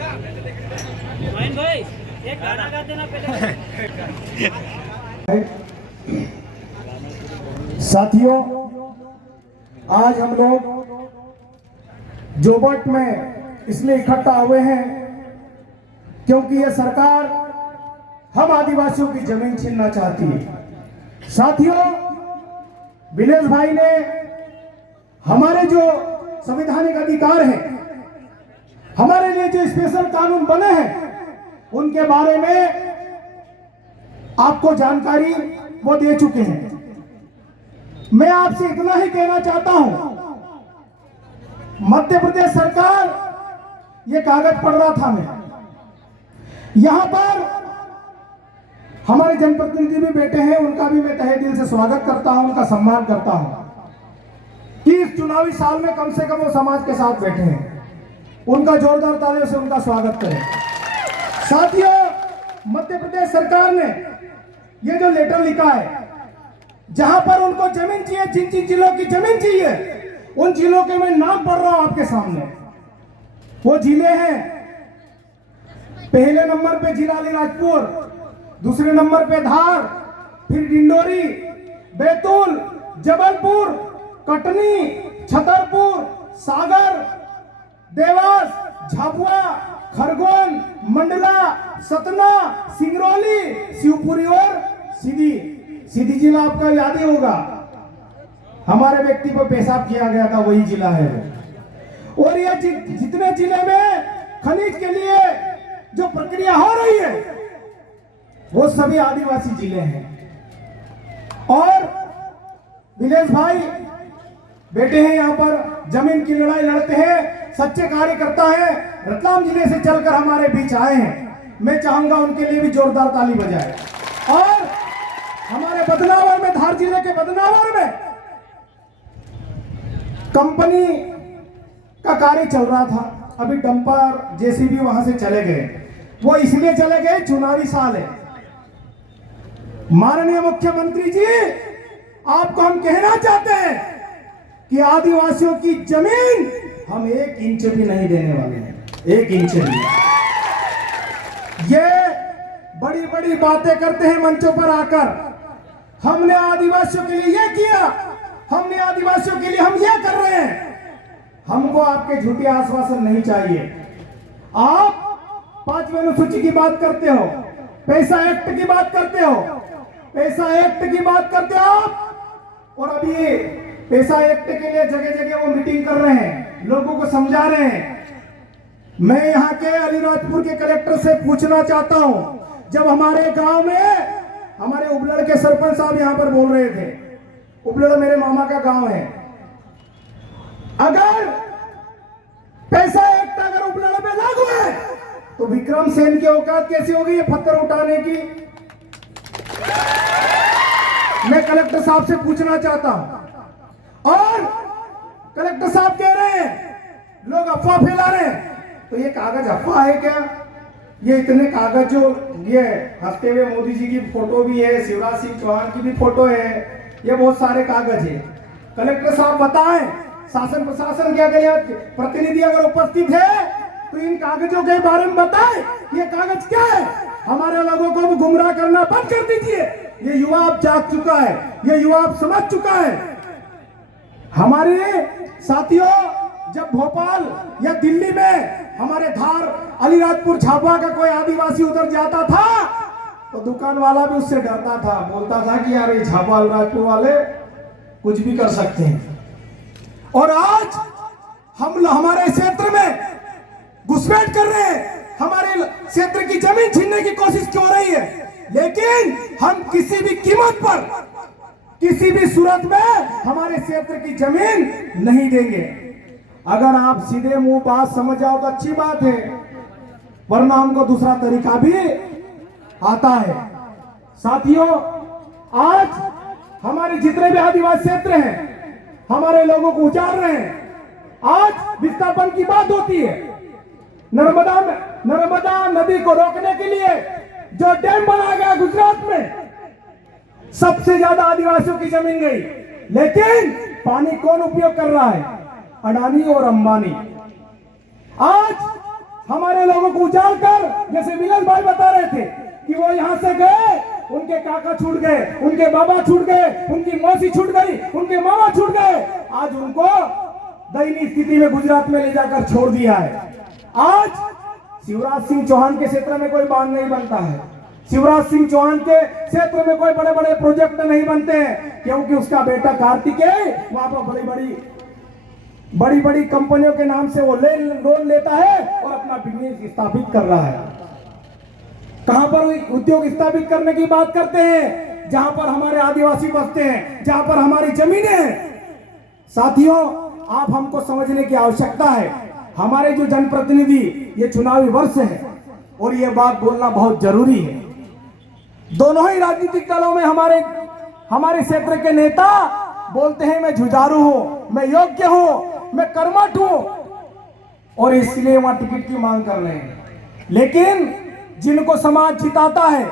भाई एक गाना गा देना पहले। साथियों, आज हम लोग जोबट में इसलिए इकट्ठा हुए हैं क्योंकि ये सरकार हम आदिवासियों की जमीन छीनना चाहती है। साथियों, विलेश भाई ने हमारे जो संवैधानिक अधिकार हैं, हमारे लिए जो स्पेशल कानून बने हैं, उनके बारे में आपको जानकारी वो दे चुके हैं। मैं आपसे इतना ही कहना चाहता हूं, मध्य प्रदेश सरकार, ये कागज पढ़ रहा था मैं, यहां पर हमारे जनप्रतिनिधि भी बैठे हैं, उनका भी मैं तहे दिल से स्वागत करता हूं, उनका सम्मान करता हूं कि इस चुनावी साल में कम से कम वो समाज के साथ बैठे हैं। उनका जोरदार तालियों से उनका स्वागत करें। साथियों, मध्य प्रदेश सरकार ने ये जो लेटर लिखा है, जहां पर उनको जमीन चाहिए, जिन जिन जिलों की जमीन चाहिए, उन जिलों के मैं नाम पढ़ रहा हूं आपके सामने। वो जिले हैं, पहले नंबर पे जिला अलीराजपुर, दूसरे नंबर पे धार, फिर डिंडोरी, बैतूल, जबलपुर, कटनी, छतरपुर, सागर, देवास, झाबुआ, खरगोन, मंडला, सतना, सिंगरौली, शिवपुरी और सीधी। सीधी जिला आपका याद ही होगा, हमारे व्यक्ति पर पेशाब किया गया था, वही जिला है। और ये जितने जिले में खनिज के लिए जो प्रक्रिया हो रही है, वो सभी आदिवासी जिले हैं। और विलेश भाई बैठे हैं यहां पर, जमीन की लड़ाई लड़ते हैं, सच्चे कार्यकर्ता है, रतलाम जिले से चलकर हमारे बीच आए हैं। मैं चाहूंगा उनके लिए भी जोरदार ताली बजाए। और हमारे बदनावर में, धार जिले के बदनावर में कंपनी का कार्य चल रहा था, अभी डंपर जेसीबी वहां से चले गए। वो इसलिए चले गए, चुनावी साल है। माननीय मुख्यमंत्री जी, आपको हम कहना चाहते हैं कि आदिवासियों की जमीन हम 1 इंच भी नहीं देने वाले हैं, 1 इंच भी। ये बड़ी बड़ी बातें करते हैं मंचों पर आकर, हमने आदिवासियों के लिए ये किया, हमने आदिवासियों के लिए हम ये कर रहे हैं। हमको आपके झूठे आश्वासन नहीं चाहिए। आप 5वीं अनुसूची की बात करते हो, पैसा एक्ट की बात करते हो, पैसा एक्ट की बात करते हो आप, और अभी पैसा एक्ट के लिए जगह जगह वो मीटिंग कर रहे हैं, लोगों को समझा रहे हैं। मैं यहाँ के अलीराजपुर के कलेक्टर से पूछना चाहता हूं, जब हमारे गांव में हमारे उबलड़ के सरपंच साहब यहाँ पर बोल रहे थे, उबलड़ मेरे मामा का गांव है, अगर पैसा एक्ट अगर उबलड़ में लागू है तो विक्रम सेन की औकात कैसी होगी ये पत्थर उठाने की? मैं कलेक्टर साहब से पूछना चाहता हूं। और कलेक्टर साहब कह रहे हैं लोग अफवाह फैला रहे हैं, तो ये कागज अफवाह है क्या? ये इतने कागज जो ये हफ्ते हुए मोदी जी की फोटो भी है, शिवराज सिंह चौहान की भी फोटो है, ये बहुत सारे कागज है। कलेक्टर साहब बताएं, शासन प्रशासन के अगर प्रतिनिधि अगर उपस्थित है तो इन कागजों के बारे में बताएं, ये कागज क्या है? हमारे लोगों को गुमराह करना बंद कर दीजिए। ये युवा अब जाग चुका है, ये युवा अब समझ चुका है। हमारे साथियों, जब भोपाल या दिल्ली में हमारे धार, अलीराजपुर, झाबुआ का कोई आदिवासी उधर जाता था तो दुकान वाला भी उससे डरता था, बोलता था कि यार ये झाबुआ अलीराजपुर वाले कुछ भी कर सकते हैं। और आज हम हमारे क्षेत्र में घुसपैठ कर रहे हैं, हमारे क्षेत्र की जमीन छीनने की कोशिश क्यों हो रही है, लेकिन हम किसी भी कीमत पर, किसी भी सूरत में हमारे क्षेत्र की जमीन नहीं देंगे। अगर आप सीधे मुंह बात समझ जाओ तो अच्छी बात है, वरना हमको दूसरा तरीका भी आता है। साथियों, आज हमारे जितने भी आदिवासी क्षेत्र हैं, हमारे लोगों को उजाड़ रहे हैं। आज विस्थापन की बात होती है, नर्मदा नदी को रोकने के लिए जो डैम बनाया गया गुजरात में, सबसे ज्यादा आदिवासियों की जमीन गई, लेकिन पानी कौन उपयोग कर रहा है? अडानी और अंबानी। आज हमारे लोगों को उजाड़ कर, जैसे मिलन भाई बता रहे थे कि वो यहाँ से गए, उनके काका छूट गए, उनके बाबा छूट गए, उनकी मौसी छूट गई, उनके मामा छूट गए, आज उनको दयनीय स्थिति में गुजरात में ले जाकर छोड़ दिया है। आज शिवराज सिंह चौहान के क्षेत्र में कोई बांध नहीं बनता है, शिवराज सिंह चौहान के क्षेत्र में कोई बड़े बड़े प्रोजेक्ट नहीं बनते हैं, क्योंकि उसका बेटा कार्तिकेय वहां पर बड़ी बड़ी कंपनियों के नाम से वो लोन लेता है और अपना बिजनेस स्थापित कर रहा है। कहां पर उद्योग स्थापित करने की बात करते हैं? जहां पर हमारे आदिवासी बसते हैं, जहां पर हमारी जमीनें हैं। साथियों, आप हमको समझने की आवश्यकता है, हमारे जो जनप्रतिनिधि, ये चुनावी वर्ष है और ये बात बोलना बहुत जरूरी है। दोनों ही राजनीतिक दलों में हमारे क्षेत्र के नेता बोलते हैं मैं जुझारू हूं, मैं योग्य हूं, मैं कर्मठ हूं, और इसलिए वहां टिकट की मांग कर रहे हैं। लेकिन जिनको समाज जिताता है,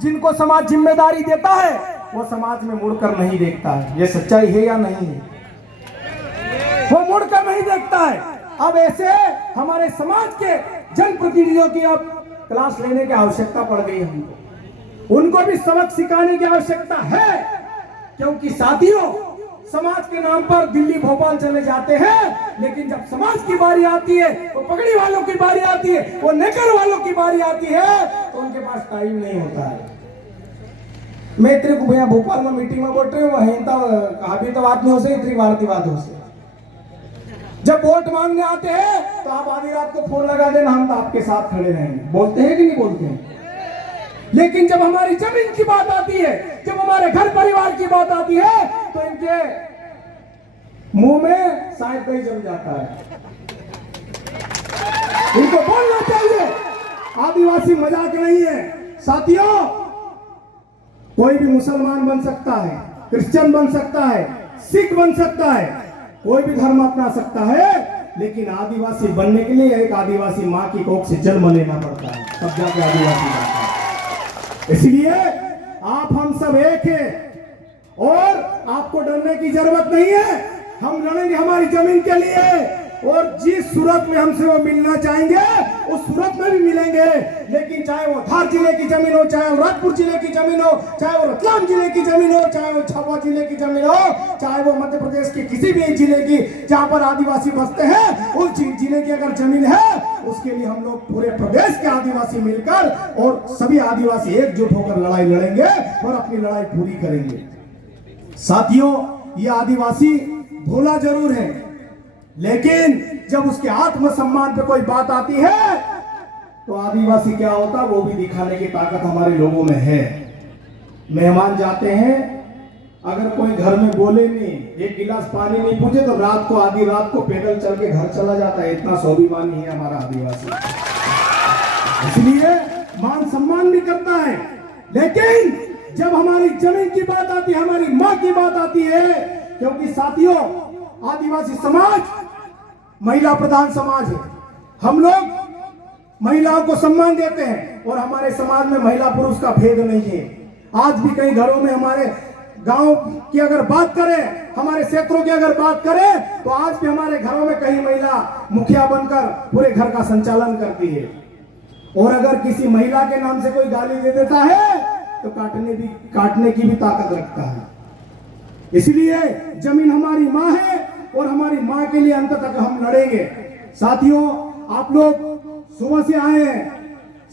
जिनको समाज जिम्मेदारी देता है, वो समाज में मुड़कर नहीं देखता है। ये सच्चाई है या नहीं है? वो मुड़कर नहीं देखता है। अब ऐसे हमारे समाज के जनप्रतिनिधियों की अब क्लास लेने की आवश्यकता पड़ गई है हमको, उनको भी सबक सिखाने की आवश्यकता है, क्योंकि साथियों, समाज के नाम पर दिल्ली भोपाल चले जाते हैं, लेकिन जब समाज की बारी आती है, वो पगड़ी वालों की बारी आती है, वो नेकर वालों की बारी आती है, तो उनके पास टाइम नहीं होता है। मैं तेरे को भैया भोपाल में मीटिंग में बोल रही हूँ, अभी तो बात नहीं हो सकी, इतनी भारतीय बात हो सके। जब वोट मांगने आते हैं तो आप आधी रात को फोन लगा देना, हम तो आपके साथ खड़े रहेंगे। बोलते हैं कि नहीं बोलते हैं? लेकिन जब हमारी जमीन की बात आती है, जब हमारे घर परिवार की बात आती है, तो इनके मुंह में शायद कहीं जम जाता है। इनको बोलना चाहिए, आदिवासी मजाक नहीं है। साथियों, कोई भी मुसलमान बन सकता है, क्रिश्चियन बन सकता है, सिख बन सकता है, कोई भी धर्म अपना सकता है, लेकिन आदिवासी बनने के लिए एक आदिवासी माँ की कोख से जन्म लेना पड़ता है, तब जाके आदिवासी बनता है। इसलिए आप हम सब एक हैं और आपको डरने की जरूरत नहीं है। हम लड़ेंगे हमारी जमीन के लिए, और जिस सूरत में हमसे वो मिलना चाहेंगे उस सूरत में भी मिलेंगे। लेकिन चाहे वो धार जिले की जमीन हो, चाहे वो राजपुर जिले की जमीन हो, चाहे वो रतलाम जिले की जमीन हो, चाहे वो झाबुआ जिले की जमीन हो, चाहे वो मध्य प्रदेश के किसी भी एक जिले की जहां पर आदिवासी बसते हैं, उस जिले की अगर जमीन है, उसके लिए हम लोग पूरे प्रदेश के आदिवासी मिलकर और सभी आदिवासी एकजुट होकर लड़ाई लड़ेंगे और अपनी लड़ाई पूरी करेंगे। साथियों, ये आदिवासी भोला जरूर है, लेकिन जब उसके आत्मसम्मान पे कोई बात आती है तो आदिवासी क्या होता है वो भी दिखाने की ताकत हमारे लोगों में है। मेहमान जाते हैं, अगर कोई घर में बोले नहीं, एक गिलास पानी नहीं पूछे, तो रात को आधी रात को पैदल चल के घर चला जाता है। इतना स्वाभिमानी है हमारा आदिवासी, इसलिए मान सम्मान भी करता है। लेकिन जब हमारी जमीन की बात आती है, हमारी माँ की बात आती है, क्योंकि साथियों, आदिवासी समाज महिला प्रधान समाज है। हम लोग महिलाओं को सम्मान देते हैं और हमारे समाज में महिला पुरुष का भेद नहीं है। आज भी कई घरों में, हमारे गांव की अगर बात करें, हमारे क्षेत्रों की अगर बात करें, तो आज भी हमारे घरों में कई महिला मुखिया बनकर पूरे घर का संचालन करती है। और अगर किसी महिला के नाम से कोई गाली दे देता है तो काटने की भी ताकत रखता है। इसलिए जमीन हमारी माँ है और हमारी माँ के लिए अंत तक हम लड़ेंगे। साथियों, आप लोग सुबह से आए हैं,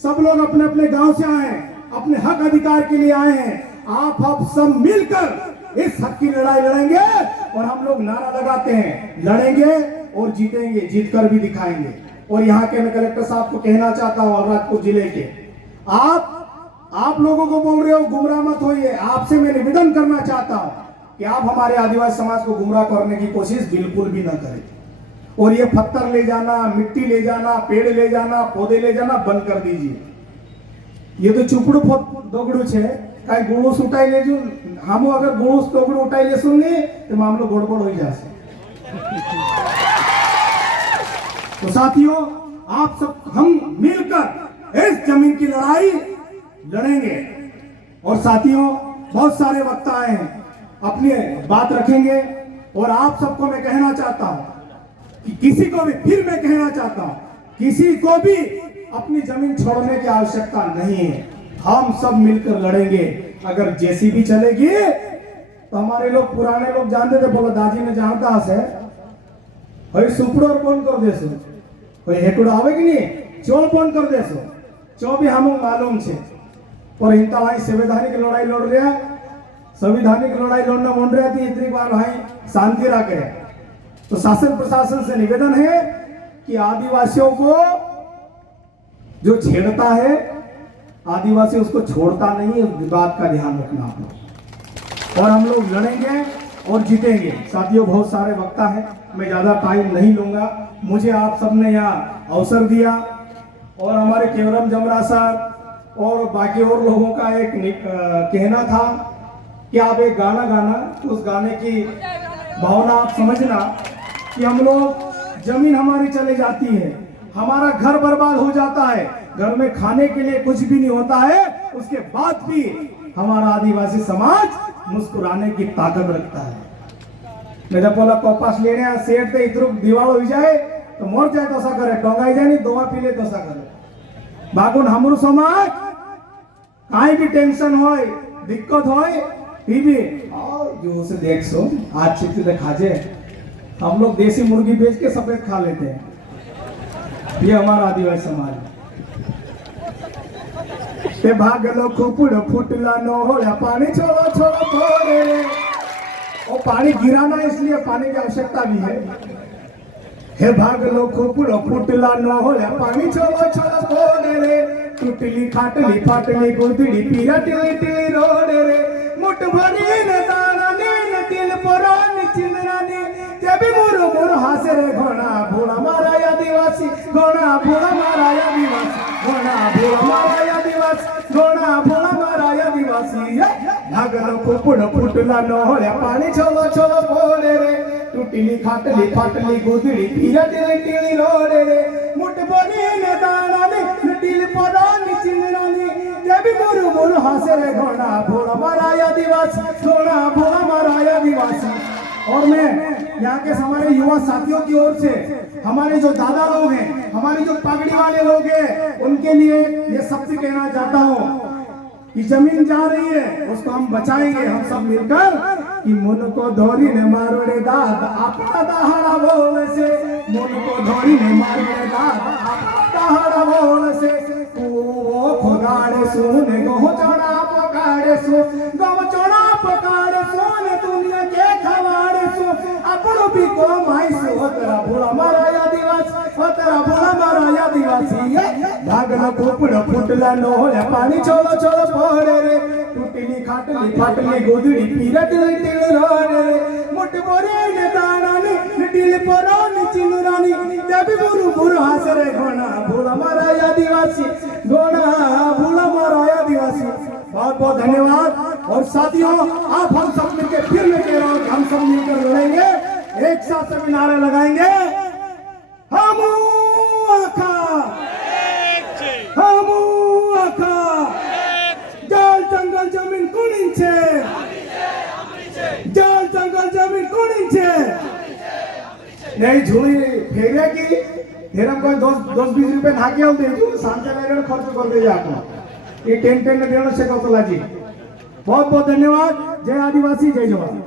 सब लोग अपने अपने गांव से आए हैं, अपने हक अधिकार के लिए आए हैं। आप सब मिलकर इस हक की लड़ाई लड़ेंगे और हम लोग नारा लगाते हैं, लड़ेंगे और जीतेंगे, जीतकर भी दिखाएंगे। और यहाँ के मैं कलेक्टर साहब को कहना चाहता हूँ, अलीराजपुर जिले के, आप लोगों को बोल रहे हो गुमराह मत होइए। आपसे मैं निवेदन करना चाहता हूँ कि आप हमारे आदिवासी समाज को गुमराह करने की कोशिश बिल्कुल भी ना करें। और ये पत्थर ले जाना, मिट्टी ले जाना, पेड़ ले जाना, पौधे ले जाना बंद कर दीजिए। ये तो चुपड़ू दोगड़ू छे, कई गुणूस उठाई ले जू, हम अगर गुणूस दोगड़ू उठाई ले सुनगे तो मामलो गड़बड़ हो जाए। तो साथियों, आप सब हम मिलकर इस जमीन की लड़ाई लड़ेंगे। और साथियों, बहुत सारे वक्ता आए हैं, अपनी बात रखेंगे। और आप सबको मैं कहना चाहता हूं कि किसी को भी फिर मैं कहना चाहता हूं, किसी को भी अपनी जमीन छोड़ने की आवश्यकता नहीं है। हम सब मिलकर लड़ेंगे। अगर जेसीबी चलेगी तो हमारे लोग पुराने लोग जानते थे, बोलो दादी ने जानता है भाई सुपड़ो बंद कर देसो, कोई हेकुड़ो आवे कि नहीं चोल बंद कर देसो, चो भी हम मालूम छे। और हिंता भाई संवैधानिक लड़ाई लड़ रहा है, संवैधानिक लड़ाई लड़ना मन रहा थी, इतनी बार भाई शांति रखे। तो शासन प्रशासन से निवेदन है कि आदिवासियों को जो छेड़ता है, आदिवासी उसको छोड़ता नहीं है, उस बात का ध्यान रखना आप लोग। और हम लोग लड़ेंगे और जीतेंगे। साथियों बहुत सारे वक्ता है, मैं ज्यादा टाइम नहीं लूंगा। मुझे आप सबने यहाँ अवसर दिया और हमारे केवरम जमरा साहब और बाकी और लोगों का एक कहना था कि आप एक गाना गाना, उस गाने की भावना आप समझना कि हम लोग जमीन हमारी चले जाती है, हमारा घर बर्बाद हो जाता है, घर में खाने के लिए कुछ भी नहीं होता है, उसके बाद भी हमारा आदिवासी समाज मुस्कुराने की ताकत रखता है। नहीं तो बोला कपास लेने सेठ ते इधर दीवार हो जाए तो मर जाए तो ऐसा करे, डोंगाई जाए नहीं दवा पी ले तो ऐसा करे। बागुन हमरो समाज काई भी टेंशन होय, दिक्कत होय, टीवी और जो से देख सो आज चिट्ठी दिखा जे, हम लोग देसी मुर्गी बेच के सफेद खा लेते हैं। ये हमारा आदिवासी समाज है। ते भागलो खोपुड़ फुटला नो होला, पानी छोड़ो छोड़ो थोड़े रे। और पानी गिराना इसलिए पानी की आवश्यकता भी है। हे भागलो खोपुड़ फुटला नो होला, पानी छोड़ो छोड़ो थोड़े रे। टूटली खाटली फाटली गुदड़ी पीरा टिली टिली रोड़े रे। मुठ भरी ने दाना ने दिल परान चिंदरानी, जब मुरु मुरु हासे रे घोड़ा भोला मारा आदिवासी, घोड़ा भोला मारा आदिवासी, घोड़ा भोला मारा आदिवासी, घोड़ा भोला मारा आदिवासी। भागलो खोपुड़ फुटला नो होला, पानी छोड़ो छोड़ो थोड़े रे। टूटली खाटली फाटली गुदड़ी पीरा टिली टिली रोड़े रे। मुठ भरी ने दाना ने दिल परान चिंदरानी, जब मुरु मुरु हासे रे घोड़ा भोला मारा आदिवासी, घोड़ा भोला मारा आदिवासी। और मैं यहाँ के हमारे युवा साथियों की ओर से, हमारे जो दादा लोग हैं, हमारे जो पगड़ी वाले लोग हैं, उनके लिए ये सबसे कहना चाहता हूँ कि जमीन जा रही है उसको हम बचाएंगे, हम सब मिलकर। कि मुन को धोरी ने मारोड़े दाद अपना दहाड़ा बोल से, मुन को धोरी ने मारोड़े दाद अपना दहाड़ा बोल से। वो खोगाड़े सुन गो चौड़ा पकाड़े सो, गो चौड़ा पकाड़े सोन दुनिया के खवाड़े सो। अपनो भी को माई से होतरा भोला मारा आदिवासी, होतरा भोला मारा आदिवासी। भागला खोपड़ फुटला नो होला, पानी छोड़ो छोड़ो पड़े रे। टूटली खाटली फाटली गुदड़ी पीरा टिली टिली रोड़े रे। मुठ बोरे ने दाना ने दिल परान चिंदरानी, जब मुरु मुरु हासे रे घोड़ा भोला मारा आदिवासी, घोड़ा भोला मारा आदिवासी। बहुत बहुत धन्यवाद। और साथियों आप हम सब मिलकर, फिर मैं कह रहा हूँ हम सब मिलकर लड़ेंगे, एक साथ सभी नारे लगाएंगे। हमू आखा, हमू आखा, जल जंगल जमीन कुणी छे, जल जंगल जमीन कुणी छे। नहीं झूली फेरे की फेरम कोई 10-20 रुपए नाके हम देजू, शांति लागे खर्च कर दे आपको। ये टेन टेन देना से कौतला जी। बहुत बहुत धन्यवाद। जय आदिवासी, जय जवान।